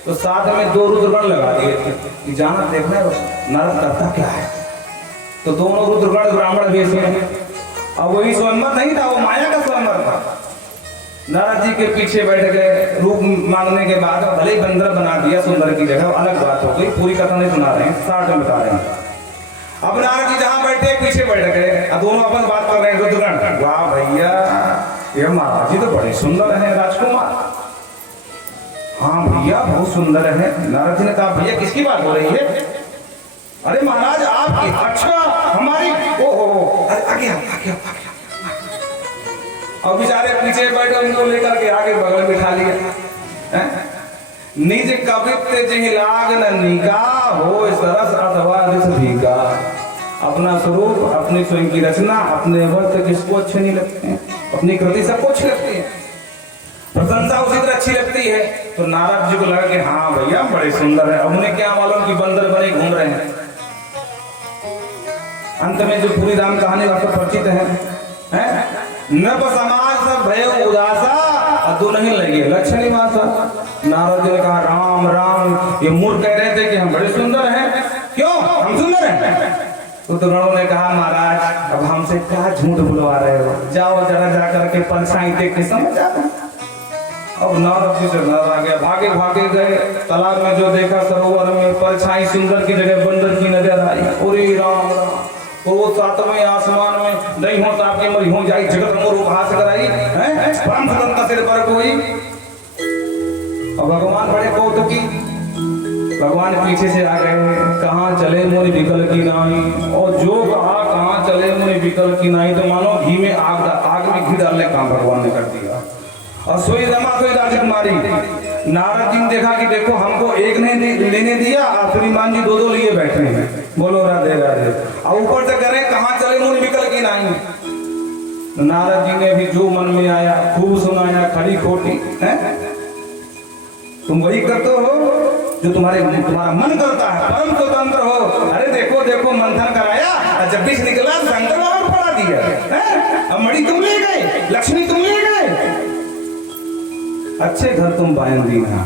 तो साथ में 2 रुद्रगण लगा दिए थे कि जाना देखना नारद करता क्या है। तो दोनों रुद्रगण ब्राह्मण वेश में, और वही स्वयंवर नहीं था, वो माया का स्वयंवर था। नारद जी के पीछे बैठ गए, रूप मांगने के बाद भले ही बंदर बना दिया सुंदर की जगह, अलग बात हो गई, पूरी कथा नहीं सुना रहे हैं, 60 में बता रहे हैं। अब नारद जी जहां बैठे पीछे बैठ गए, दोनों आपस बात कर रहे हैं रुद्रगण। वाह भैया ये महाराज जी तो बड़े सुंदर है राजकुमार, हाँ भैया बहुत सुंदर है। नारद जी ने कहा भैया किसकी बात हो रही है? अरे महाराज आपकी। अच्छा हमारी? ओहो आगे आगे। और बेचारे पीछे बैठे उनको लेकर के आगे बगल बिठा लिया। निज कवित्व जिह लाग न निका हो सरस अथवा रिस भीगा। अपना स्वरूप, अपनी स्वयं की रचना, अपने वस्त्र किसको अच्छे नहीं लगते हैं? अपनी कृति सबको अच्छी लगती है, प्रशंसा उसी तरह अच्छी लगती है। तो नारद जी को लगा कि हाँ भैया बड़े सुंदर है। अब उन्हें क्या मालूम कि बंदर बने घूम रहे हैं। अंत में जो पूरी राम कहानी आपको परिचित है, नभ समाज सब भय उदासा अदो नहीं लगे लक्ष्मण निवासा। नारद जी ने कहा राम राम, ये मूर्ख कह रहे थे कि हम बड़े सुंदर हैं, क्यों हम सुंदर हैं? तो गणों ने कहा महाराज अब हमसे क्या झूठ बुलवा रहे हो, जाओ जरा जाकर के परछाई देख के समझ जाओ। अब नारद जी से डर आ गया, भागे भागे गए, तालाब में जो देखा सरोवर में परछाई सुंदर की जगह बंदर की नजर आई। अरे राम राम, तो वो 7वें आसमान में नहीं हो आपकी मरी हो जाई, जगत मोर उपहास कराई हैं, परम सदन का सिर पर कोई। अब भगवान बड़े कौतुकी, भगवान पीछे से आ गए, कहाँ चले मोरी विकल की नाई। और जो कहा कहाँ चले मोरी विकल की नाई, तो मानो घी में आग में घी डालने का काम भगवान ने कर दिया। और सोई रमा सोई राजकुमारी। नारद जी ने देखा कि देखो हमको एक ने लेने दिया, और श्रीमान जी 2-2 लिए बैठे हैं, बोलो राधे राधे। और ऊपर से कह रहे कहाँ चले मुन विकल की नाई। नारद जी ने भी जो मन में आया खूब सुनाया, खड़ी खोटी है, तुम वही करते हो जो तुम्हारा मन करता है, परम स्वतंत्र हो। अरे देखो देखो मंथन कराया, जब बीच निकला शंकर बाबा पड़ा दिया, अब मणि तुम ले गए, लक्ष्मी तुम ले गए, अच्छे घर तुम बांधी ना।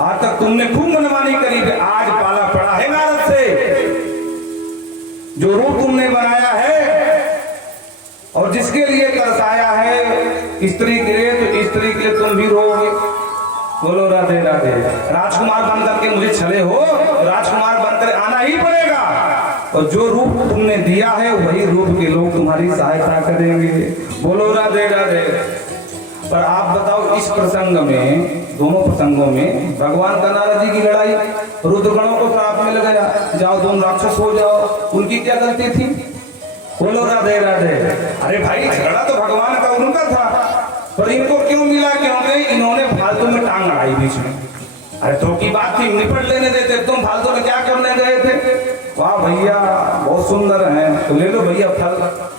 आज तक तुमने खूब मनमानी करी, आज पाला पड़ा है नारद से। जो रूप तुमने बनाया है और जिसके लिए तरसाया है स्त्री के लिए, तो स्त्री के लिए तुम भी रोगे। बोलो राधे राधे। राजकुमार बनकर के मुझे छले हो, राजकुमार बनकर आना ही पड़ेगा, और जो रूप तुमने दिया है वही रूप के लोग तुम्हारी सहायता करेंगे। बोलो राधे राधे। पर आप बताओ इस प्रसंग में, दोनों प्रसंगों में भगवान का नारद जी की लड़ाई, रुद्रगणों को श्राप मिल गया, जाओ तुम राक्षस हो जाओ, उनकी क्या गलती थी? बोलो राधे राधे। अरे भाई झगड़ा तो भगवान का उनका था, पर इनको क्यों मिला? क्योंकि इन्होंने फालतू में टांग अड़ाई बीच में। अरे तो की बात थी, निपट लेने देते, तुम फालतू में क्या करने गए थे? वाह भैया बहुत सुंदर है, तो ले लो भैया फल।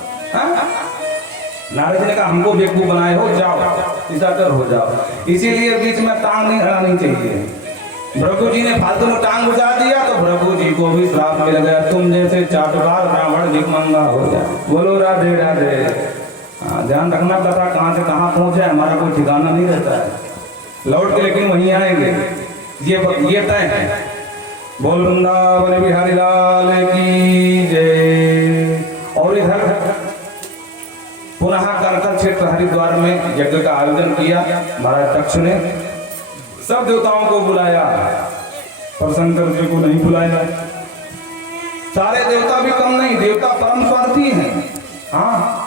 नारद जी ने कहा हमको बेवकूफ बनाए हो, जाओ इजाजत हो जाओ। इसीलिए बीच में टांग नहीं अड़ानी चाहिए। भृगु जी ने फालतू में टांग बुझा दिया तो भृगु जी को भी श्राप मिल गया, तुम जैसे चाटुकार ब्राह्मण भिखमंगा हो जाए। बोलो राधे राधे। ध्यान रखना कथा कहाँ से कहाँ पहुंचे, हमारा कोई ठिकाना नहीं रहता है, लौट के लेकिन वहीं आएंगे, ये तय है। बोल वृंदावन बिहारी लाल की जय। और इधर पुनः करतल क्षेत्र हरिद्वार में यज्ञ का आयोजन किया महाराज दक्ष ने। सब देवताओं को बुलाया, पर शंकर जी को नहीं बुलाया। सारे देवता भी कम नहीं, देवता परम स्वार्थी हैं। हाँ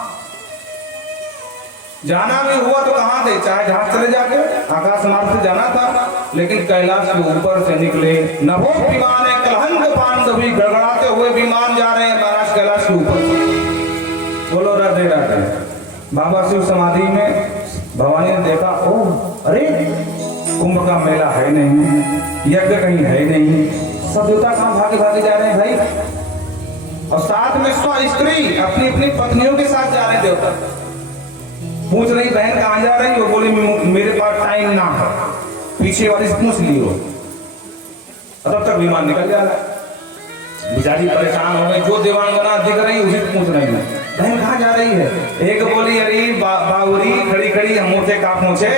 जाना भी हुआ तो कहाँ थे, चाहे जहां चले जाते, आकाश मार्ग से जाना था, लेकिन कैलाश के ऊपर से निकले। नभो विमान है कलहंत पांडवी, गड़गड़ाते हुए विमान जा रहे हैं महाराज कैलाश के ऊपर से। बोलो राधे राधे। बाबा शिव समाधि में भवानी ने देखा, ओ अरे कुंभ का मेला है नहीं, यज्ञ कहीं है नहीं, सब देवता कहाँ भागे भागे जा रहे हैं भाई। और साथ में स्व स्त्री अपनी अपनी पत्नियों के साथ जा रहे हैं देवता। पूछ रही बहन कहाँ जा रही हो, बोली मेरे पास टाइम ना है, पीछे वाली से पूछ लियो। तब तक विमान निकल जा रहा है। बेचारी परेशान हो गई, जो देवांगना दिख रही उसी से पूछ रही है बहन कहाँ जा रही है। एक बोली अरे बावरी खड़ी खड़ी हम मोचे का पूछे,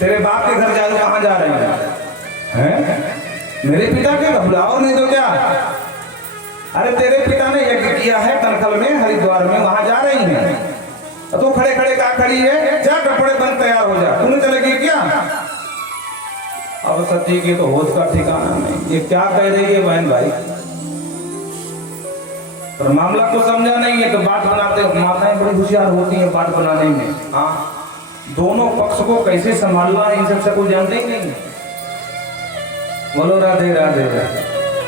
तेरे बाप के घर जाओ, कहाँ जा रही है? मेरे पिता के बुलाओ नहीं तो क्या? अरे तेरे पिता ने यज्ञ किया है कनखल में, हरिद्वार में, वहां जा रही है। तो खड़े खड़े कहाँ खड़ी है, जा कपड़े बंद तैयार हो जा, तूने चलेगी क्या? अब सती के तो होश का ठिकाना नहीं, ये क्या कह रही है बहन भाई। पर मामला को समझा नहीं है तो बात बनाते, माताएं बड़ी होशियार होती हैं बात बनाने में। हाँ, दोनों पक्ष को कैसे संभालना है इन सबसे कोई जानते ही नहीं। बोलो राधे राधे।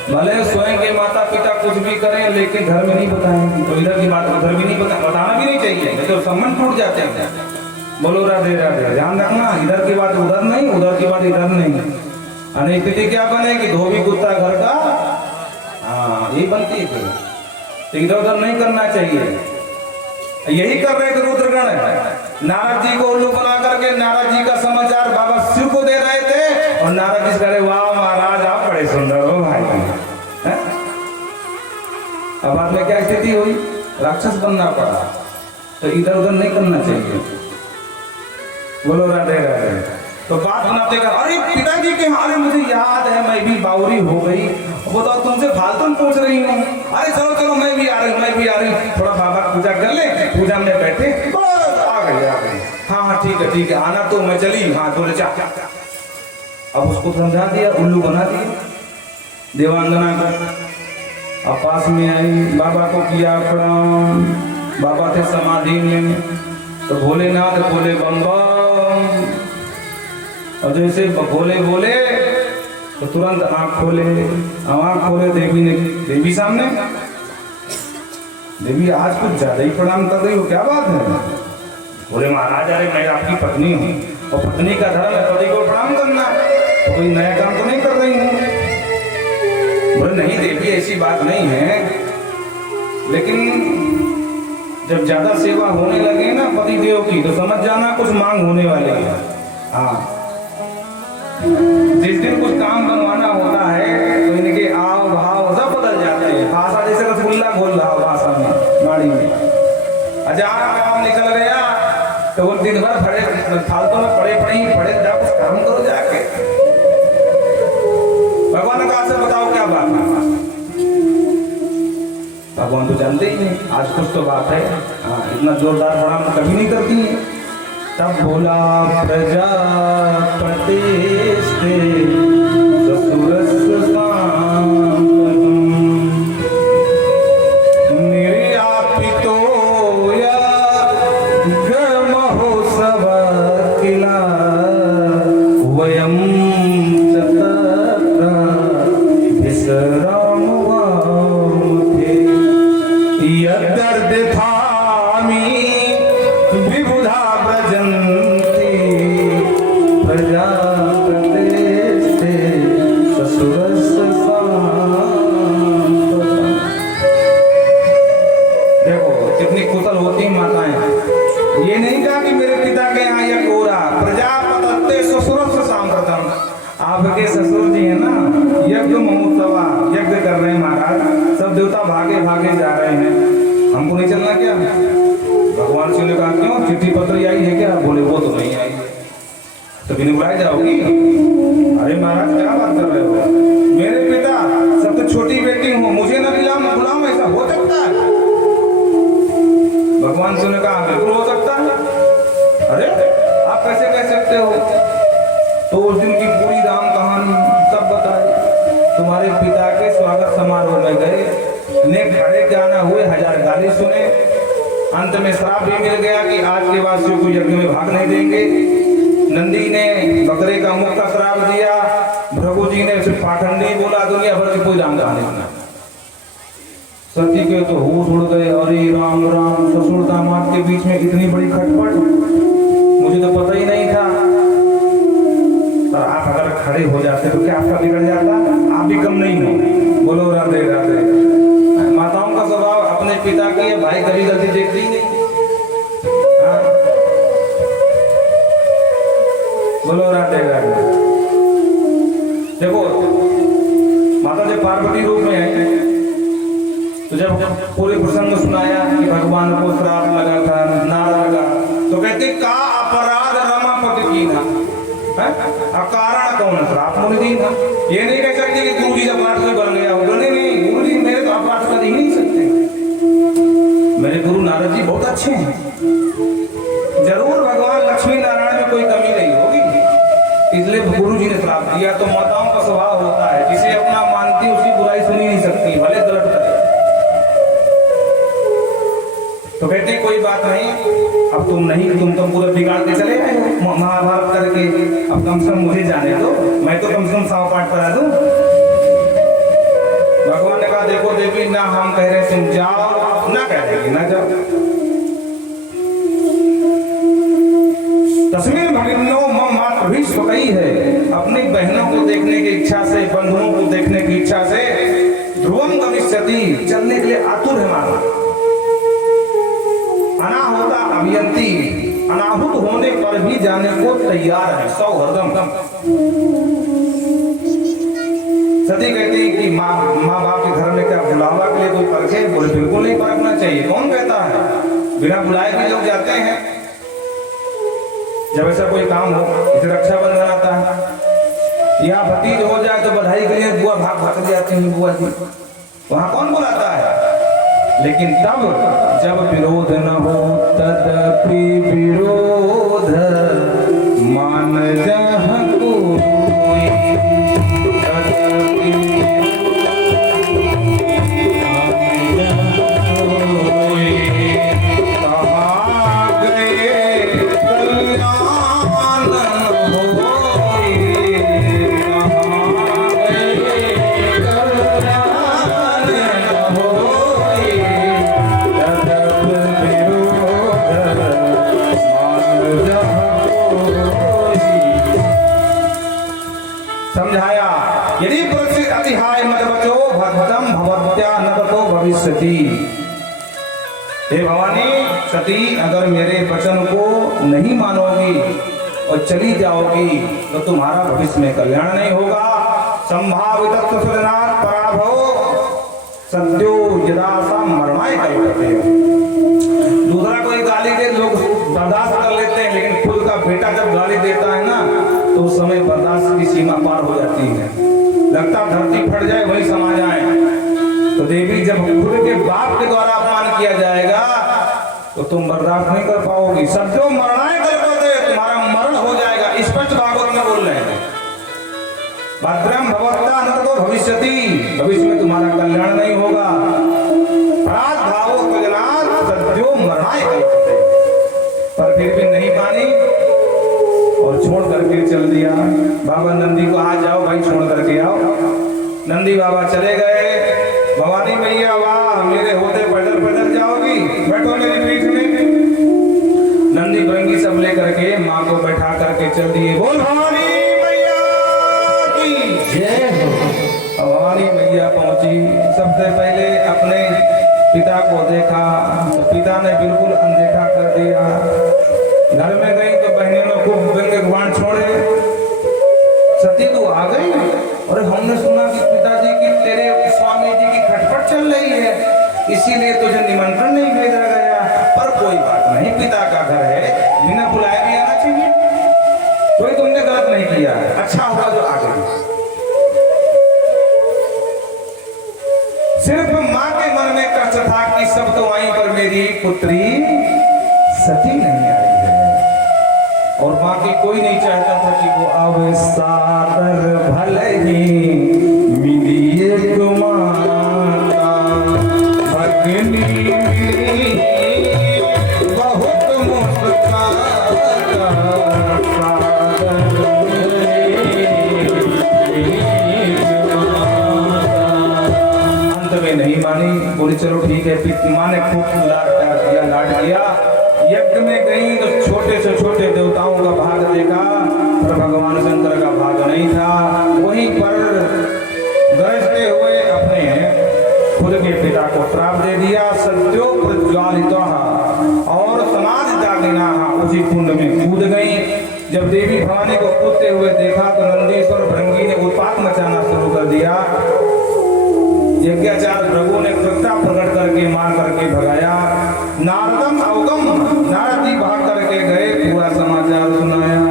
भले स्वयं के माता पिता कुछ भी करें लेकिन घर में नहीं बताएंगे, तो इधर की बात उधर भी नहीं बताना भी नहीं चाहिए, तो संबंध टूट जाते हैं। बोलो राधे राधे। ध्यान रखना, इधर की बात उधर नहीं, उधर की बात इधर नहीं। अनिश्चिति क्या बनेगी, धोबी कुत्ता घर का, हाँ यही बनती है फिर। तो इधर उधर नहीं करना चाहिए। यही कर रहे थे रुद्रगण, नारद जी को उल्लू बना करके नारद जी का समाचार बाबा शिव को दे रहे थे, और नारद जी कह रहे वाह महाराज आप बड़े सुंदर हो भाई। अब बाद में क्या स्थिति हुई, राक्षस बनना पड़ा। तो इधर उधर नहीं करना चाहिए। बोलो राधे राधे। तो बात बनाते कर, अरे पिताजी के हाल मुझे याद है मैं भी बावरी हो गई, बताओ तुमसे फालतू पूछ रही हूँ। अरे चलो चलो मैं भी आ रही हूँ, मैं भी आ रही हूँ, थोड़ा बाबा पूजा कर ले। पूजा में बैठे, आ गई आ गई, हाँ हाँ ठीक है आना तो मैं चली, हाँ बोले चा। अब उसको समझा दिया, उल्लू बना दिया देवांगना को। अब पास में आई, बाबा को किया प्रणाम। बाबा थे समाधि में, तो भोलेनाथ बोले बम बम। और जैसे बोले बोले तो तुरंत आंख खोले। आंख खोले, देवी सामने। देवी आज कुछ ज्यादा ही प्रणाम कर रही हो, क्या बात है? बोले महाराज अरे मैं आपकी पत्नी हूँ, और पत्नी का धर्म है पति को प्रणाम करना, तो कोई नया काम तो नहीं कर रही हूँ। बोले नहीं देवी ऐसी बात नहीं है, लेकिन जब ज्यादा सेवा होने लगे ना पति देव की, तो समझ जाना कुछ मांग होने वाली है। हाँ, जिस दिन कुछ काम बनवाना होता है तो इनके आव भाव सब बदल जाते हैं। भाषा जैसे रसगुल्ला घोल रहा हो भाषा में, गाड़ी में। अचानक काम निकल गया तो वो दिन भर फालतू में पड़े जा, कुछ काम करो जाके। भगवान का से बताओ क्या बात है। भगवान तो जानते ही नहीं, आज कुछ तो बात है। हाँ, इतना जोरदार प्रणाम कभी नहीं करती है। तब बोला प्रजापति निर्यापितो या महोत्सव किला वयम चतत्र विश्राम यद्दर्द थामी विबुधा व्रजन्ति प्रजा प्रतिष्ठे ससुरस्य सांपदा। देखो कितनी कुशल होती माताएं। ये नहीं कहा कि मेरे पिता के यहाँ यज्ञ हो रहा, प्रजापते ससुरस्य सांप्रतम। आपके ससुर जी है ना, यज्ञ महोत्सव यज्ञ कर रहे हैं महाराज, सब देवता भागे भागे जा रहे हैं, हमको नहीं चलना क्या? भगवान शिव ने कहा क्यों, चिट्ठी पत्र आई है क्या? बोले वो तो नहीं आई। तो बिना बुलाए जाओगी? अरे महाराज क्या बात कर रहे हो, मेरे पिता सबसे छोटी बेटी हूँ, मुझे न बुलाओ, ऐसा हो सकता है? भगवान शिव ने कहा बिल्कुल हो सकता है। अरे आप कैसे कह सकते हो? तो उस दिन की पूरी राम कहानी सब बताई। तुम्हारे पिता के स्वागत समारोह में गए, ने खड़े जाना हुए, 1000 गाली सुने, अंत में श्राप भी मिल गया कि आज के वासियों को यज्ञ में भाग नहीं देंगे। नंदी ने बकरे का मुख का श्राप दिया, भृगु जी ने उसे पाखंडी बोला, दुनिया भर की कोई राम कहानी बना। सती के तो होश उड़ गए, अरे राम राम, ससुर दामाद के बीच में इतनी बड़ी खटपट, मुझे तो पता ही नहीं था। तो आप अगर खड़े हो जाते तो क्या आपका बिगड़ जाता? आप भी कम नहीं हो। बोलो राधे राधे। माताओं का स्वभाव अपने पिता की या भाई कभी गलती देखती नहीं। हाँ? बोलो राधे राधे। देखो माता जब पार्वती रूप में है तो जब पूरे प्रसंग सुनाया कि भगवान को श्राप लगा था, नारा लगा, तो कहते का अपराध रमापति की था, अकारण कौन श्राप मुझे दी था। ये नहीं कह सकते कि गुरु जी का पाठ से बन गया होगा, नहीं, गुरु जी मेरे तो आप पाठ कर ही नहीं सकते। मेरे गुरु नारद जी बहुत अच्छे हैं, जरूर भगवान लक्ष्मी नारायण में कोई कमी नहीं होगी, इसलिए गुरु जी ने श्राप दिया। तो माताओं का स्वभाव होता है, जिसे अपना मानती उसकी बुराई सुनी नहीं सकती, भले गलत करे। तो कहते कोई बात नहीं, अब तुम तो पूरा बिगाड़ के चले आए हो महाभारत करके, अब कम से कम मुझे जाने दो, मैं तो कम से कम 100 पाठ करा दूं। भगवान ने कहा देखो देवी, ना हम कह रहे तुम जाओ, ना कह रहे ना जाओ। तस्वीर भगिनो मम मात्र भी स्वकई है, अपनी बहनों को देखने की इच्छा से, बंधुओं को देखने की इच्छा से ध्रुवम गमिष्यति, चलने के लिए आतुर है माना। अनाहुता अभियंती, अनाहुत होने पर भी जाने को तैयार है, सौहृदम। सती कहती है कि माँ बाप के घर में क्या बुलावा के लिए कोई परखे? बोले बिल्कुल नहीं परखना चाहिए। कौन कहता है? बिना बुलाए भी लोग जाते हैं। जब ऐसा कोई काम हो, जैसे रक्षाबंधन आता है या भतीज हो जाए तो बधाई के लिए बुआ भाग जाते हैं, बुआ जी, वहां कौन बुलाता है? लेकिन तब जब विरोध न हो तदपि विरोध मान जहाँ कोई, कहाँ गए कल्याण होई, कहाँ गए कल्याण होई, समझाया। यदि पुरुष अतिहाय मदवचो भद्रम भवत्या नवतो भविष्यति। हे भवानी सती, अगर मेरे वचन को नहीं मानोगी और चली जाओगी तो तुम्हारा भविष्य में कल्याण नहीं होगा। संभावित सुजनात् पराभव सद्यो यदासा मरणाय कल्पते। दूसरा कोई गाली दे लोग बर्दाश्त कर लेते हैं, लेकिन खुद का बेटा जब गाली देता है ना तो उस समय बर्दाश्त की सीमा पार हो जाती है, लगता धरती फट जाए वही समा जाए। तो देवी जब खुद के बाप के द्वारा अपमान किया जाएगा तो तुम बर्दाश्त नहीं कर पाओगी। सद्यो मरणाय कल्पते, तुम्हारा मरण हो जाएगा। स्पष्ट भागवत में बोल रहे हैं, भद्रम भवत्या नरको भविष्यति, भविष्य में तुम्हारा कल्याण नहीं होगा। प्रात भावो तुजनात् सद्यो मरणाय कल्पते। पर फिर भी नहीं मानी और छोड़ करके चल दिया। बाबा नंदी को आ जाओ भाई, छोड़ करके आओ। नंदी बाबा चले गए। भवानी मैया वाह, मेरे होते पैदल पैदल जाओगी, बैठो मेरी पीठ में। नंदी बंगी सब लेकर के माँ को बैठा करके चल दिए। बोल भवानी मैया की जय हो। भवानी मैया पहुंची, सबसे पहले अपने पिता को देखा तो पिता ने बिल्कुल अनदेखा कर दिया। घर में गई तो बहनों ने खूब व्यंग्य बाण छोड़े। सती तू आ गई, और हमने सुना कि पिताजी की तेरे स्वामी जी की खटपट चल रही है, इसीलिए तुझे निमंत्रण नहीं भेजा गया। पर कोई बात नहीं, पिता का घर है, बिना बुलाए भी आना चाहिए। कोई तुमने गलत नहीं किया, अच्छा हुआ जो आ गई। सिर्फ माँ के मन में कष्ट था कि सब तो आई पर मेरी पुत्री सती नहीं आई है, और बाकी कोई नहीं चाहता था कि वो आवे। सादर भले ही मिली एक माता भगनी मिली नहीं मानी, बोली चलो ठीक है। माँ ने खूब लाड किया। यज्ञ में गई तो छोटे से छोटे देवताओं का भाग देखा, पर भगवान शंकर का भाग नहीं था। वहीं पर गरजते हुए अपने खुद के पिता को श्राप दे दिया, सत्यो प्रज्वालितः, और समाज जागिना उसी कुंड में कूद गई। जब देवी भवानी को कूदते हुए देखा तो नंदीश्वर भृंगी ने उत्पात मचाना शुरू कर दिया। यज्ञाचार्य प्रभु ने कृत्या प्रकट करके मार करके भगाया। नारदम अवगम, नारद जी भाग करके गए, पूरा समाचार सुनाया,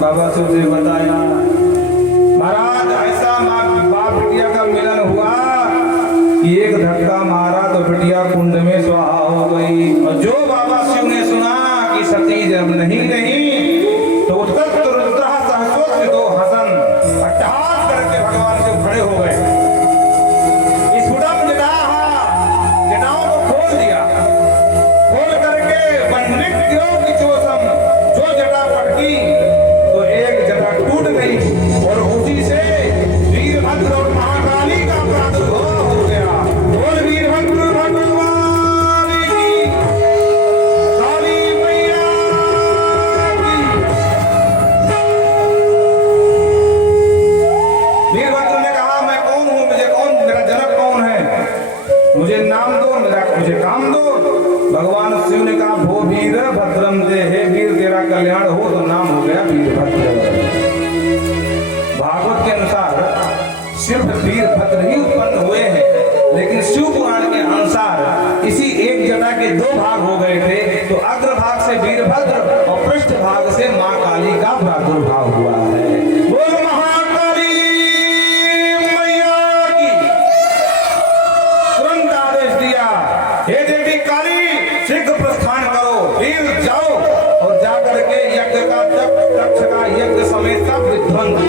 बाबा से उसे बताया। महाराज ऐसा बाप बिटिया का मिलन हुआ कि एक धक्का मारा तो बिटिया कुंड में स्वाहा हो गई। और जो बाबा शिव ने सुना कि सती जब नहीं तो उत्कट रुद्र सहस्रोत्थितो हसन, अट्टहास करके भगवान से खड़े हो गए। जटाओं को खोल दिया, खोल करके वन्निक्यों की चोसम, जो जटा पटकी तो एक जटा टूट गई और उसी से वीरभद्र और महाकाली का प्रादुर्भाव हो गया। और वीरभद्र भगवान की, काली मैया की। वीरभद्र ने कहा मैं कौन हूँ, मेरा जनक कौन है, मुझे नाम दो, मुझे काम दो। भगवान शिव ने कहा भो वीर भद्रम दे, हे वीर तेरा कल्याण हो, तो नाम हो गया वीरभद्र। भागवत के अनुसार सिर्फ वीरभद्र ही उत्पन्न हुए हैं, लेकिन शिव पुराण के अनुसार इसी एक जटा के दो भाग हो गए थे। तो अग्र भाग से वीरभद्र और पृष्ठ भाग से मां काली का प्रादुर्भाव हुआ है। बोल महाकाली मैया की। तुरंत आदेश दिया, हे देवी काली शीघ्र प्रस्थान करो, वीर जाओ और जाकर के यज्ञ का दक्ष का यज्ञ समेत सब विध्वंस।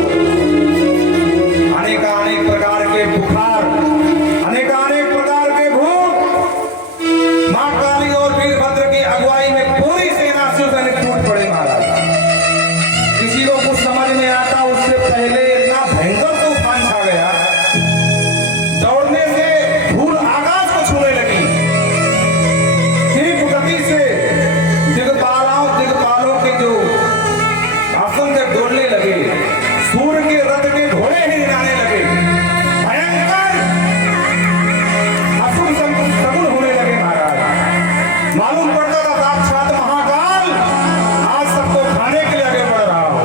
अनेक प्रकार के बुखार, अनेक प्रकार के भूत मां काली और वीरभद्र की अगुवाई में पूरी सेना शिव सैनिक टूट पड़े। महाराज किसी को कुछ समझ में आता उससे पहले इतना भयंकर तूफान छा गया, दौड़ने से धूल आकाश को छूने लगी। तीव्र गति से दिग्पालों के जो आसन से दौड़ने लगे, सूर्य के रथ के घोड़े ही हिलाने लगे, भयंकर असुर सगुन होने लगे। महाराज मालूम पड़ता था साक्षात महाकाल आज सबको खाने के लिए आगे बढ़ रहा हो।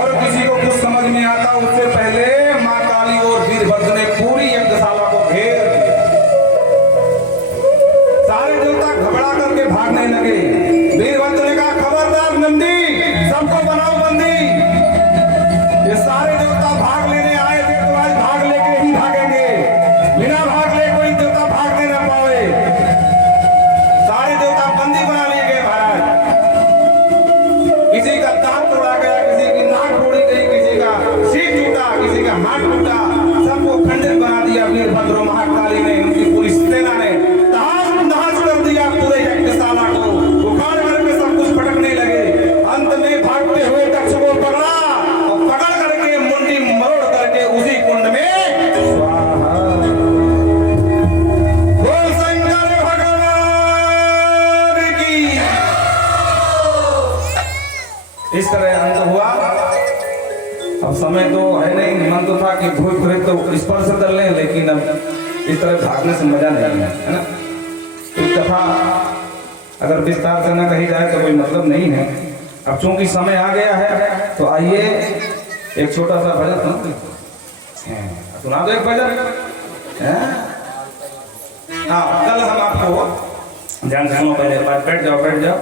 और किसी को कुछ समझ में आता उससे पहले मां काली और वीरभद्र ने पूरी यज्ञशाला को घेर दिया। सारे देवता घबरा करके भागने लगे। वीरभद्र ने कहा खबरदार नंदी, सबको बनाओ बंदी। ये सारे देवता भाग लेने आए थे तो आज भाग लेके ही भागेंगे, बिना भाग ले कोई देवता भागने न पावे। सारे देवता बंदी बना लिए गए। महाराज किसी का दांत तोड़ा गया, किसी की नाक तोड़ी गई, किसी का सिर टूटा, किसी का हाथ टूटा, सबको खंडित बना दिया। वीरभद्र महाकाली ने, उनकी पूरी सेना ने तहस कर दिया पूरे यज्ञशाला को, उखाड़ करके सब कुछ भटकने लगे। अंत में भागते हुए दक्ष को पकड़ा और पकड़ करके मुंडी मरोड़ करके उसी कुंड में स्वाहा। बोल शंकर भगवान की। इस तरह अंत हुआ। अब समय तो है नहीं, मन तो था कि भूत प्रेत तो स्पर्श कर लें, लेकिन अब इस तरह भागने से मजा नहीं है ना। तो कथा अगर विस्तार से न कही जाए तो कोई मतलब नहीं है। अब चूंकि समय आ गया है तो आइए एक छोटा सा भजन सुना दो। एक भजन हाँ, कल हम आपको ध्यान से सुनो, पहले बैठ जाओ।